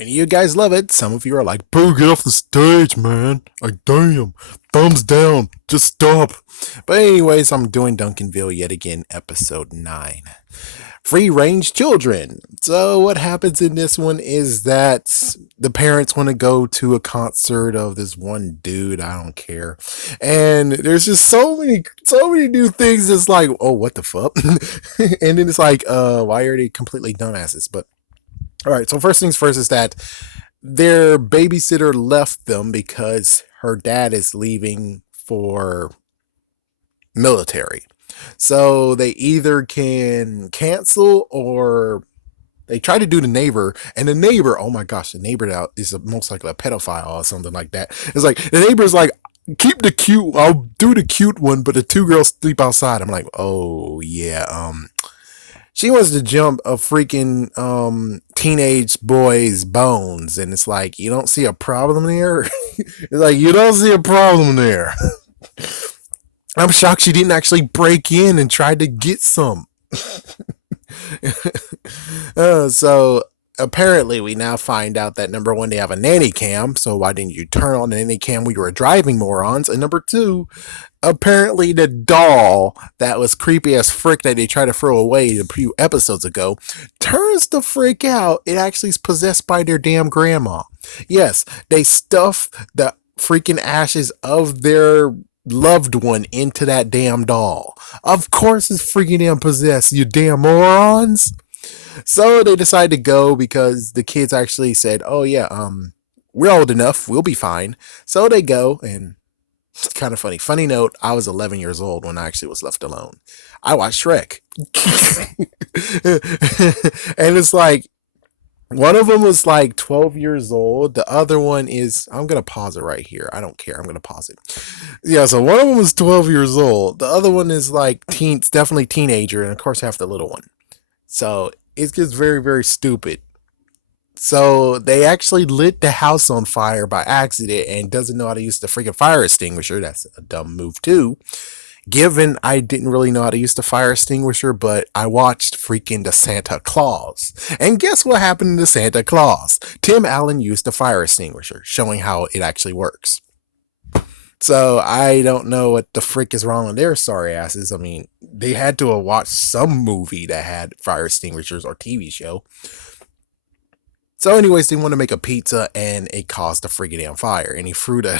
And you guys love it. Some of you are like, boo, get off the stage, man. Like, damn. Thumbs down. Just stop. But anyways, I'm doing Duncanville yet again, episode 9. Free range children. So what happens in this one is that the parents want to go to a concert of this one dude. I don't care. And there's just so many new things. It's like, oh, what the fuck? And then it's like, why are they completely dumbasses? But all right, so first things first is that their babysitter left them because her dad is leaving for military. So they either can cancel or they try to do the neighbor, and the neighbor, oh my gosh, the neighbor out is most likely a pedophile or something like that. It's like the neighbor's like, keep the cute, I'll do the cute one, but the two girls sleep outside. I'm like, oh yeah, she wants to jump a freaking teenage boy's bones, and it's like you don't see a problem there. It's like you don't see a problem there. I'm shocked she didn't actually break in and try to get some. So apparently we now find out that number one, they have a nanny cam, so why didn't you turn on the nanny cam when you were driving, morons? And number two, apparently the doll that was creepy as frick that they tried to throw away a few episodes ago turns the freak out. It actually is possessed by their damn grandma. Yes, they stuff the freaking ashes of their loved one into that damn doll. Of course it's freaking damn possessed, you damn morons. So they decided to go because the kids actually said, oh yeah, we're old enough, we'll be fine. So they go, and it's kind of funny. Funny note, I was 11 years old when I actually was left alone. I watched Shrek. And it's like, one of them was like 12 years old. The other one is, I'm going to pause it right here. I don't care. I'm going to pause it. Yeah, so one of them was 12 years old. The other one is like definitely teenager. And of course, half the little one. So it gets very, very stupid. So they actually lit the house on fire by accident and doesn't know how to use the freaking fire extinguisher. That's a dumb move too. Given I didn't really know how to use the fire extinguisher, but I watched freaking the Santa Claus. And guess what happened to Santa Claus? Tim Allen used the fire extinguisher, showing how it actually works. So I don't know what the frick is wrong with their sorry asses. I mean, they had to have watched some movie that had fire extinguishers or TV show. So anyways, they want to make a pizza and it caused a freaking damn fire. And he threw the...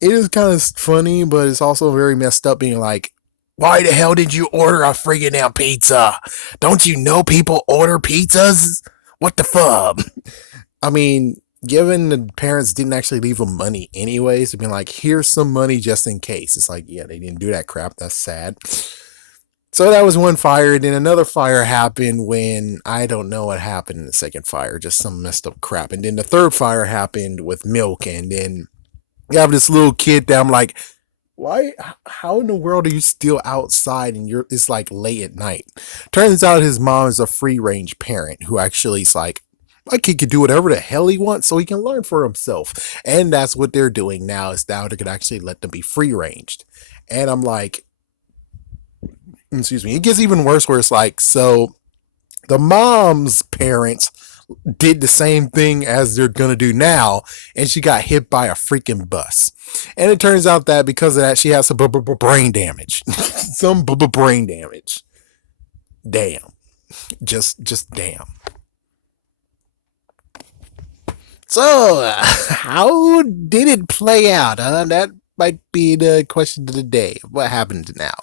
It is kind of funny, but it's also very messed up being like, why the hell did you order a freaking damn pizza? Don't you know people order pizzas? What the fuck? I mean, given the parents didn't actually leave them money anyways, it'd be like, here's some money just in case. It's like, yeah, they didn't do that crap. That's sad. So that was one fire, and then another fire happened when I don't know what happened in the second fire, just some messed up crap. And then the third fire happened with milk, and then you have this little kid that I'm like, why? How in the world are you still outside? And it's like late at night. Turns out his mom is a free range parent who actually is like, my kid can do whatever the hell he wants, so he can learn for himself. And that's what they're doing now. Is now they could actually let them be free ranged. And I'm like, excuse me, it gets even worse where it's like, so the mom's parents did the same thing as they're gonna do now, and she got hit by a freaking bus. And it turns out that because of that, she has some brain damage. Some brain damage. Damn. Just damn. So, how did it play out? That might be the question of the day. What happened now?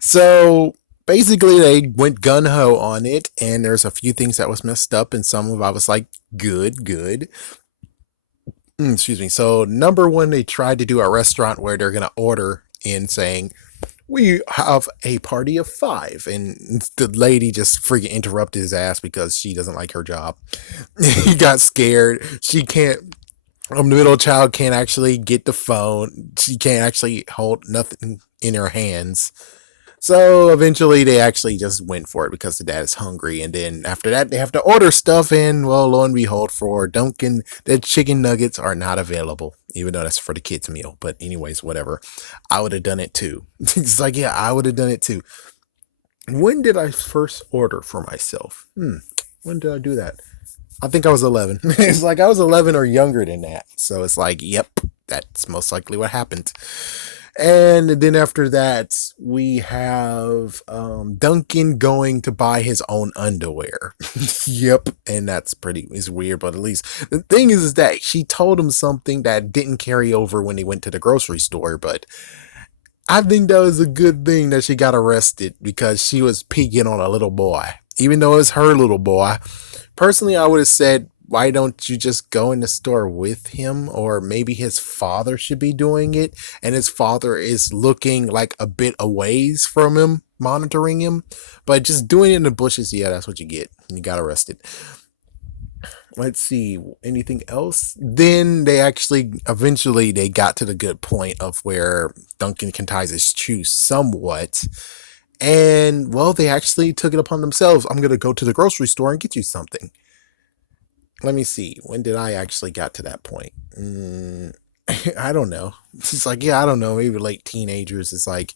So basically, they went gun ho on it, and there's a few things that was messed up, and some of I was like, good, good. Excuse me. So number one, they tried to do a restaurant where they're gonna order in saying, we have a party of 5, and the lady just freaking interrupted his ass because she doesn't like her job. He got scared. She can't. The middle child can't actually get the phone. She can't actually hold nothing in her hands. So eventually they actually just went for it because the dad is hungry. And then after that, they have to order stuff. And well, lo and behold, for Duncan, the chicken nuggets are not available, even though that's for the kids' meal. But anyways, whatever. I would have done it too. It's like, yeah, I would have done it too. When did I first order for myself? When did I do that? I think I was 11. It's like I was 11 or younger than that. So it's like, yep, that's most likely what happened. And then after that, we have Duncan going to buy his own underwear. Yep, and that's pretty is weird, but at least the thing is that she told him something that didn't carry over when they went to the grocery store. But I think that was a good thing that she got arrested because she was peeking on a little boy, even though it's her little boy. Personally, I would have said, why don't you just go in the store with him? Or maybe his father should be doing it, and his father is looking like a bit away from him, monitoring him. But just doing it in the bushes, yeah, that's what you get. You got arrested. Let's see, anything else? Then they actually, eventually, they got to the good point of where Duncan can tie his shoes somewhat. And, well, they actually took it upon themselves. I'm going to go to the grocery store and get you something. Let me see. When did I actually got to that point? I don't know. It's like, yeah, I don't know. Maybe late teenagers. It's like,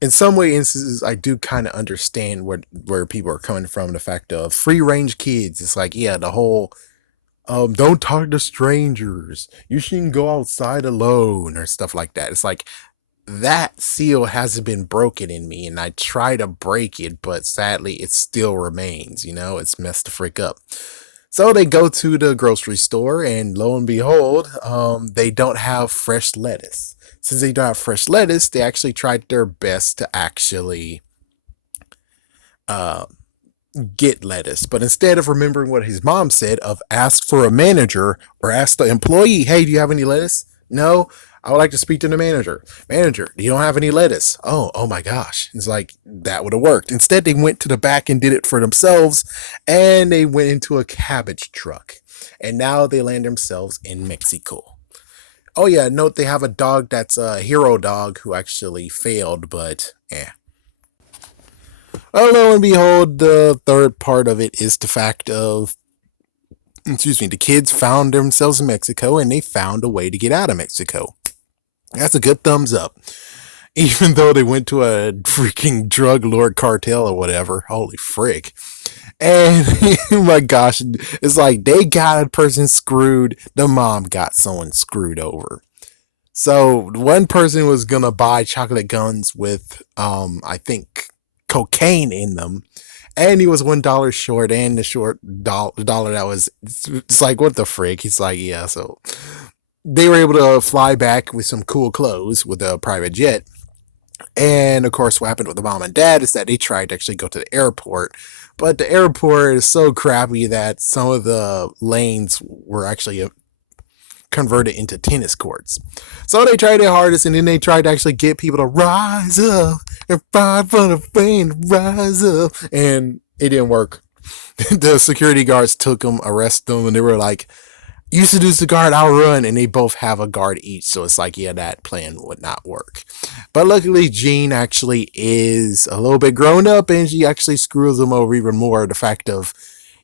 in some way instances, I do kind of understand where people are coming from. The fact of free range kids. It's like, yeah, the whole don't talk to strangers. You shouldn't go outside alone or stuff like that. It's like that seal hasn't been broken in me, and I try to break it, but sadly, it still remains. It's messed the frick up. So they go to the grocery store, and lo and behold, they don't have fresh lettuce. Since they don't have fresh lettuce, they actually tried their best to actually uh, get lettuce. But instead of remembering what his mom said of ask for a manager or ask the employee, hey, do you have any lettuce? No, I would like to speak to the manager. Manager, you don't have any lettuce. Oh my gosh. It's like that would have worked. Instead, they went to the back and did it for themselves, and they went into a cabbage truck. And now they land themselves in Mexico. Oh yeah, note they have a dog that's a hero dog who actually failed, but eh. Well, lo and behold, the third part of it is the fact of, excuse me, the kids found themselves in Mexico and they found a way to get out of Mexico. That's a good thumbs up. Even though they went to a freaking drug lord cartel or whatever. Holy frick. And oh my gosh, it's like they got a person screwed, the mom got someone screwed over. So one person was gonna buy chocolate guns with I think cocaine in them, and he was $1 short, and the dollar that was, it's like, what the frick. He's like, yeah. So they were able to fly back with some cool clothes with a private jet. And of course, what happened with the mom and dad is that they tried to actually go to the airport, but the airport is so crappy that some of the lanes were actually converted into tennis courts. So they tried their hardest, and then they tried to actually get people to rise up and fight for the fan, rise up, and it didn't work. The security guards took them, arrested them, and they were like, "You seduce the guard, I'll run," and they both have a guard each. So it's like, yeah, that plan would not work. But luckily, Jean actually is a little bit grown up, and she actually screws them over even more. The fact of,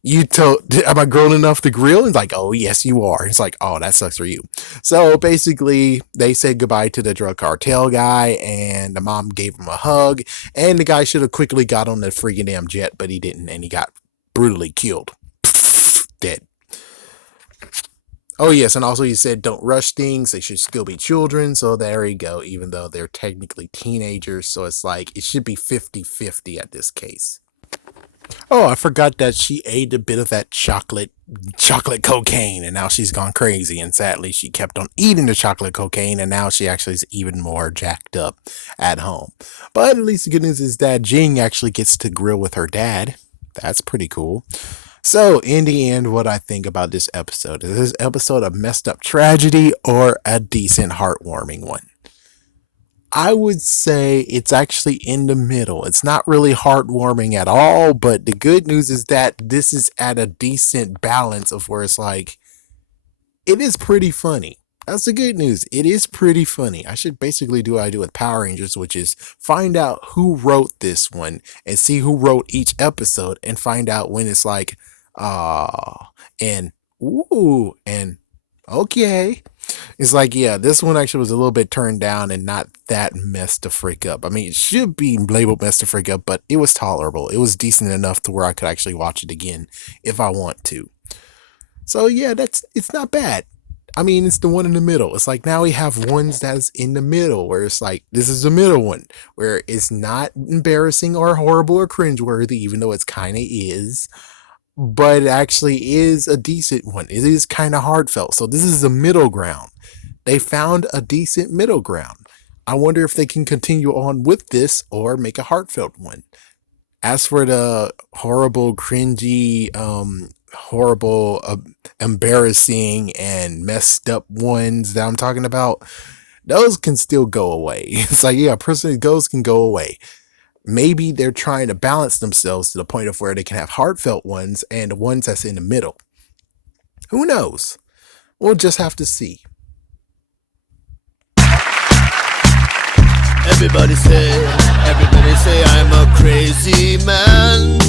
you told, am I grown enough to grill? And it's like, oh yes, you are. It's like, oh, that sucks for you. So basically, they said goodbye to the drug cartel guy, and the mom gave him a hug, and the guy should have quickly got on the freaking damn jet, but he didn't, and he got brutally killed. Dead. Oh yes, and also you said don't rush things, they should still be children, so there you go, even though they're technically teenagers, so it's like it should be 50-50 at this case. Oh, I forgot that she ate a bit of that chocolate cocaine, and now she's gone crazy. And sadly, she kept on eating the chocolate cocaine, and now she actually is even more jacked up at home. But at least the good news is that Jing actually gets to grill with her dad. That's pretty cool. So, in the end, what I think about this episode, is this episode a messed up tragedy or a decent, heartwarming one? I would say it's actually in the middle. It's not really heartwarming at all, but the good news is that this is at a decent balance of where it's like, it is pretty funny. That's the good news. It is pretty funny. I should basically do what I do with Power Rangers, which is find out who wrote this one and see who wrote each episode and find out when it's like, ah, and ooh, and okay. It's like, yeah, this one actually was a little bit turned down and not that messed the freak up. I mean, it should be labeled messed the freak up, but it was tolerable. It was decent enough to where I could actually watch it again if I want to. So yeah, that's it's not bad. I mean, it's the one in the middle. It's like now we have ones that's in the middle where it's like this is the middle one where it's not embarrassing or horrible or cringeworthy, even though it's kind of is, but it actually is a decent one. It is kind of heartfelt. So this is the middle ground. They found a decent middle ground. I wonder if they can continue on with this or make a heartfelt one. As for the horrible, cringy, horrible, embarrassing, and messed up ones that I'm talking about, those can still go away. It's like, yeah, personally, those can go away. Maybe they're trying to balance themselves to the point of where they can have heartfelt ones and the ones that's in the middle. Who knows? We'll just have to see. Everybody say, everybody say I'm a crazy man.